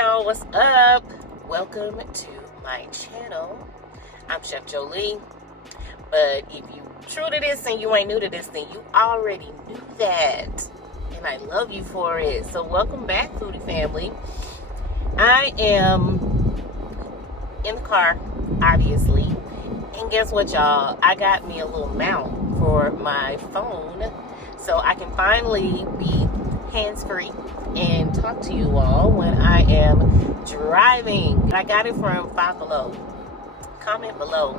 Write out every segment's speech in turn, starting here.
y'all, what's up? Welcome to my channel. I'm Chef Jolie, but if you true to this and you ain't new to this, then you already knew that, and I love you for it. So welcome back, foodie family. I am in the car, obviously, and guess what, y'all? I got me a little mount for my phone so I can finally be hands-free and talk to you all when I am driving. I got it from Five Below. Comment below.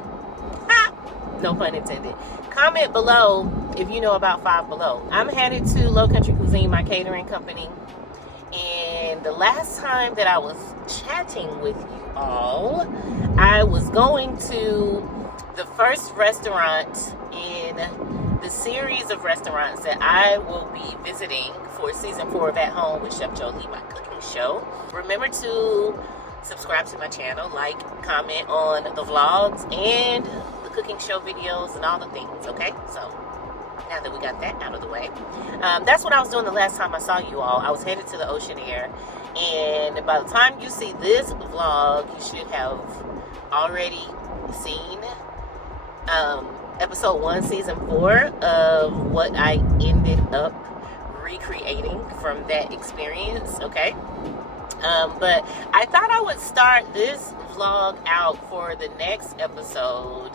Ha! No pun intended. Comment below if you know about Five Below. I'm headed to Low Country Cuisine, my catering company. And the last time that I was chatting with you all, I was going to the first restaurant in the series of restaurants that I will be visiting for season 4 of At Home with Chef Jolie, my cooking show. Remember to subscribe to my channel, like, comment on the vlogs and the cooking show videos and all the things, okay? So now that we got that out of the way, that's what I was doing the last time I saw you all. I was headed to the Ocean Air, and by the time you see this vlog, you should have already seen episode 1 season 4 of what I ended up recreating from that experience, okay? But I thought I would start this vlog out for the next episode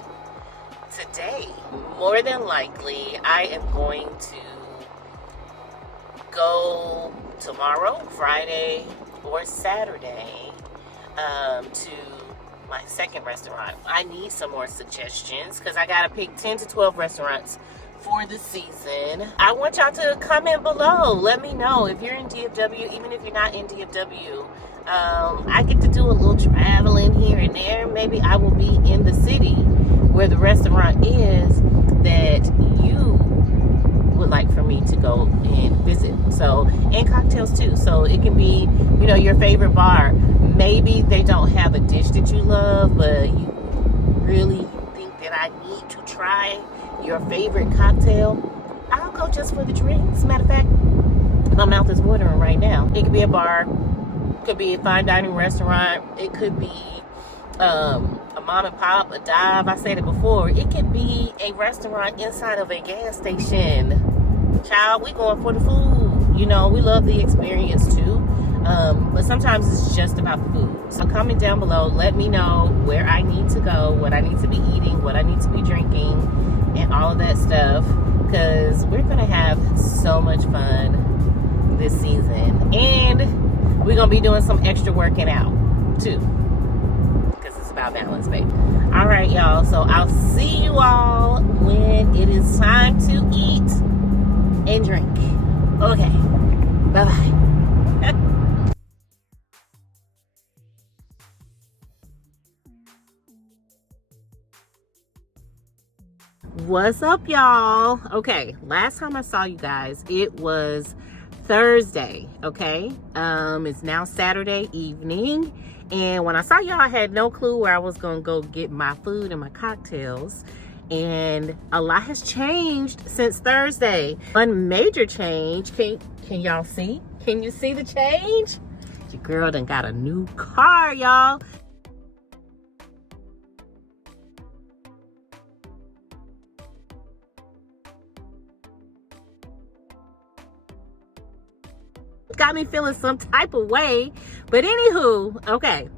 today. More than likely, I am going to go tomorrow, Friday or Saturday, to my second restaurant. I need some more suggestions because I gotta pick 10 to 12 restaurants for the season. I want y'all to comment below. Let me know if you're in DFW, even if you're not in DFW. I get to do a little traveling here and there. Maybe I will be in the city where the restaurant is that you would like for me to go and visit. So, and cocktails too. So it can be, you know, your favorite bar. Maybe they don't have a dish that you love, but you really think that I need to try your favorite cocktail. I'll go just for the drinks. Matter of fact, my mouth is watering right now. It could be a bar, could be a fine dining restaurant, it could be a mom and pop, a dive. I said it before. It could be a restaurant inside of a gas station. Child, we going for the food. You know, we love the experience too. But sometimes it's just about food. So comment down below. Let me know where I need to go, what I need to be eating, what I need to be drinking, and all of that stuff. Because we're going to have so much fun this season. And we're going to be doing some extra working out too. Because it's about balance, babe. All right, y'all. So I'll see you all when it is time to eat and drink. Okay. Bye-bye. What's up, y'all? Okay, last time I saw you guys, it was Thursday, okay? It's now Saturday evening, and when I saw y'all, I had no clue where I was gonna go get my food and my cocktails, and a lot has changed since Thursday. One major change, can y'all see? Can you see the change? Your girl done got a new car, y'all. Got me feeling some type of way, but anywho, okay,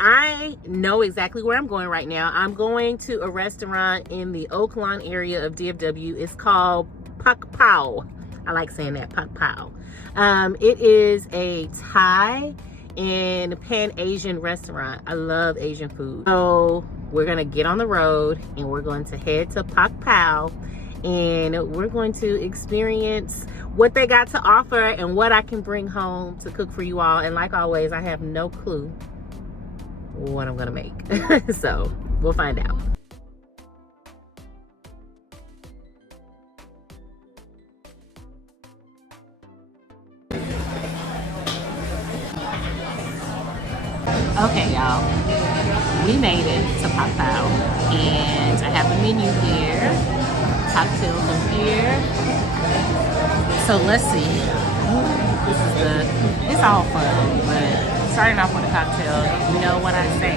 I know exactly where I'm going right now. I'm going to a restaurant in the Oak Lawn area of DFW. It's called Pak Pao. I like saying that, Pak Pao. It is a Thai and Pan-Asian restaurant. I love Asian food. So we're gonna get on the road and we're going to head to Pak Pao, and we're going to experience what they got to offer and what I can bring home to cook for you all. And like always, I have no clue what I'm gonna make. So we'll find out. Okay, y'all, we made it to Pak Pao, and I have the menu here. Cocktails are here. So let's see. It's all fun, but starting off with a cocktail, you know what I say.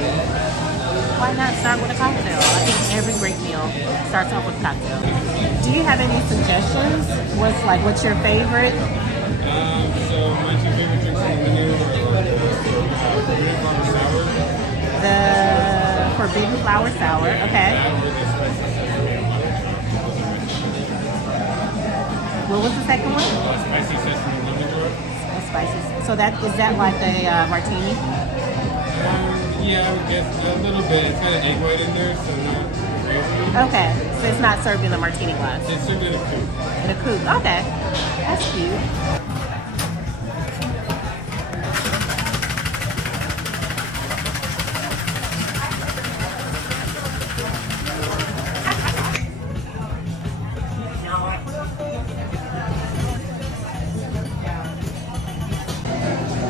Why not start with a cocktail? I think every great meal starts off with a cocktail. Do you have any suggestions? What's your favorite? So my two favorite drinks on the menu are forbidden flower sour. The forbidden flower sour, okay. Or the spicy sesame. What was the second one? Spicy sesame lemon drop. Spicy. So is that like a martini? Yeah, I would guess a little bit. It's got an egg white in there, so not crazy. Okay, so it's not served in a martini glass. It's served in a coupe. In a coupe. Okay, that's cute.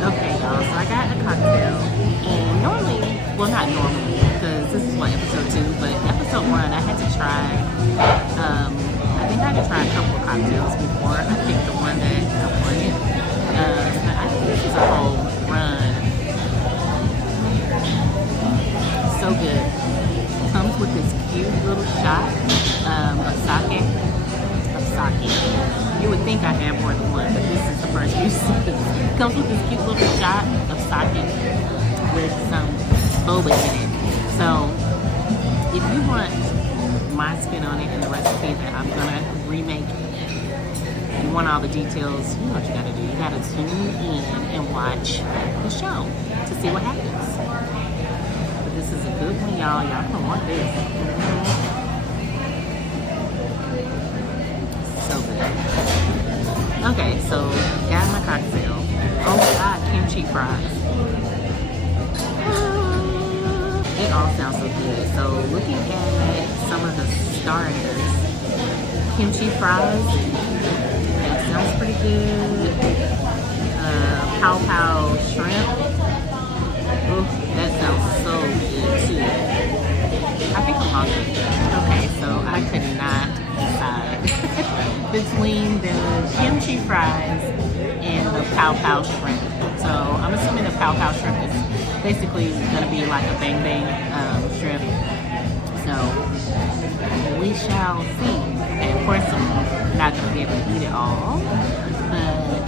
Okay, y'all. So I got a cocktail, and normally, well, not normally, because this is episode 2, but episode 1, I had to try. I think I had to try a couple of cocktails before I picked the one that I wanted. But I think this is a whole run. So good. Comes with this cute little shot of sake. You would think I had more than one, but this is the first use. Comes with this cute little shot of sake with some boba in it. So if you want my spin on it and the recipe that I'm gonna remake, you want all the details, you know what you gotta do. You gotta tune in and watch the show to see what happens. But this is a good one, y'all. Y'all gonna want this. So good. Okay, so got my cocktail. Oh my god, kimchi fries. It all sounds so good. So looking at some of the starters, kimchi fries, that sounds pretty good. Pow pow shrimp. Ooh, that sounds so good too. I think I'm hungry. Okay, so I could not decide between the kimchi fries and the pow pow shrimp. So I'm assuming the pow pow shrimp is basically gonna be like a bang bang shrimp. So we shall see. Okay, of course I'm not gonna be able to eat it all, but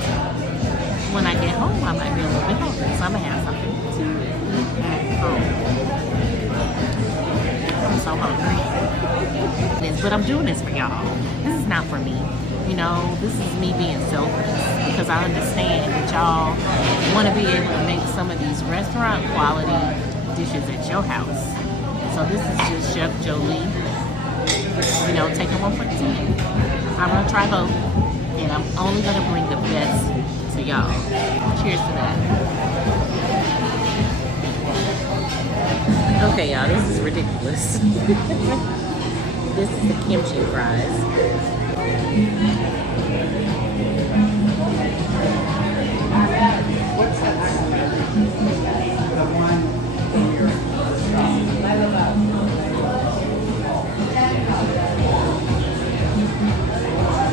when I get home I might be a little bit hungry, so I'm gonna have something to eat at home. I'm so hungry. But I'm doing this for y'all. This is not for me. You know, this is me being selfish because I understand that y'all want to be able to make some of these restaurant quality dishes at your house. So this is just Chef Jolie, you know, taking one for the team. I'm going to try both, and I'm only going to bring the best to y'all. Cheers to that. Okay, y'all, this is ridiculous. This is the kimchi fries.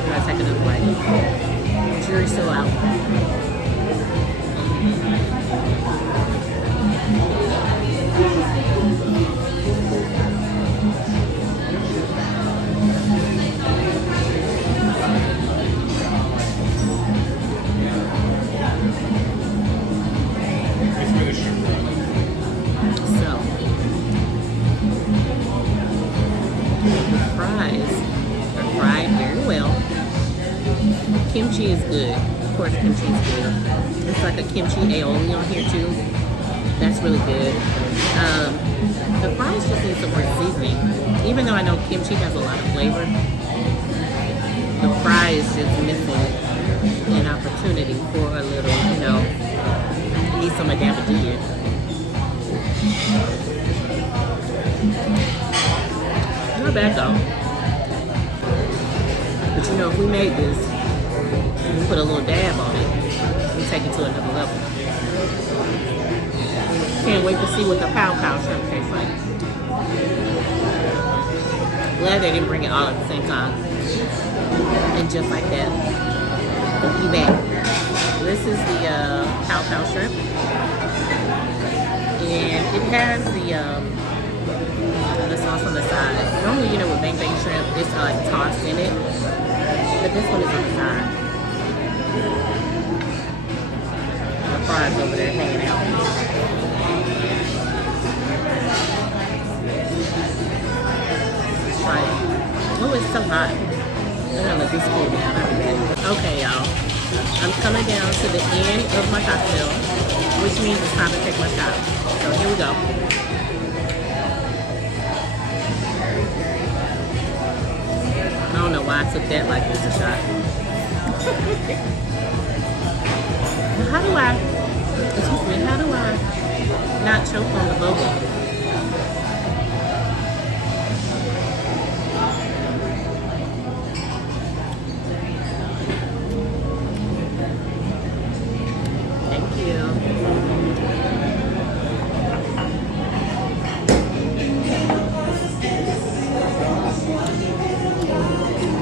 Gotta take another bite. Jury's still out. Kimchi is good. Of course, kimchi is good. It's like a kimchi aioli on here too. That's really good. The fries just need some more seasoning. Even though I know kimchi has a lot of flavor, the fry is just missing an opportunity for a little, you know, need some adaptation. Not bad though. But you know, if we made this, we put a little dab on it, we take it to another level. Can't wait to see what the pow pow shrimp tastes like. Glad they didn't bring it all at the same time. And just like that, we'll be back. This is the pow pow shrimp. It has the sauce on the side. Normally, you know, with bang bang shrimp, it's like tossed in it, but this one is on the side. The fries over there hanging out. Let's try it. Oh, it's so hot. I'm gonna let this cool down. I'll be back. Okay, y'all. I'm coming down to the end of my cocktail, which means it's time to take my shot. So here we go. I don't know why I took that like it was a shot. How do I not choke on the boba? Thank you.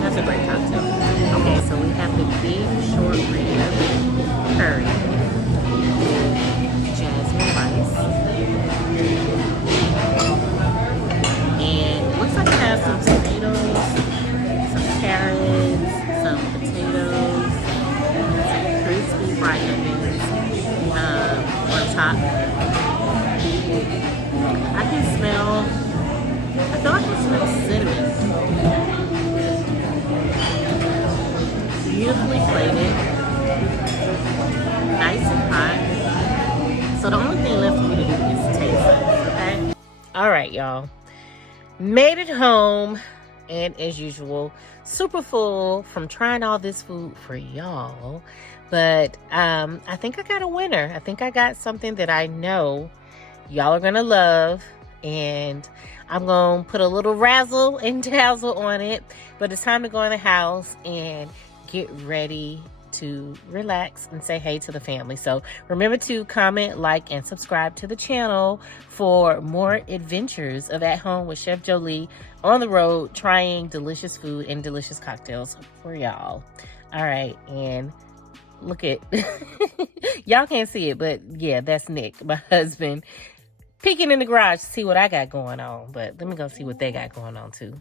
That's a great cocktail. Okay, so we have the beef short rib curry, jasmine rice, and it looks like it has some tomatoes, some carrots, some potatoes, some crispy fried onions on top. I feel like I can smell cinnamon. Beautifully plated, nice and hot. So the only thing left for me to do is taste it, okay? All right, y'all. Made it home, and as usual, super full from trying all this food for y'all. But I think I got a winner. I think I got something that I know y'all are gonna love, and I'm gonna put a little razzle and dazzle on it. But it's time to go in the house and get ready to relax and say hey to the family. So remember to comment, like, and subscribe to the channel for more adventures of At Home with Chef Jolie on the road, trying delicious food and delicious cocktails for y'all. All right, and look at, y'all can't see it, but yeah, that's Nick, my husband, peeking in the garage to see what I got going on. But let me go see what they got going on too.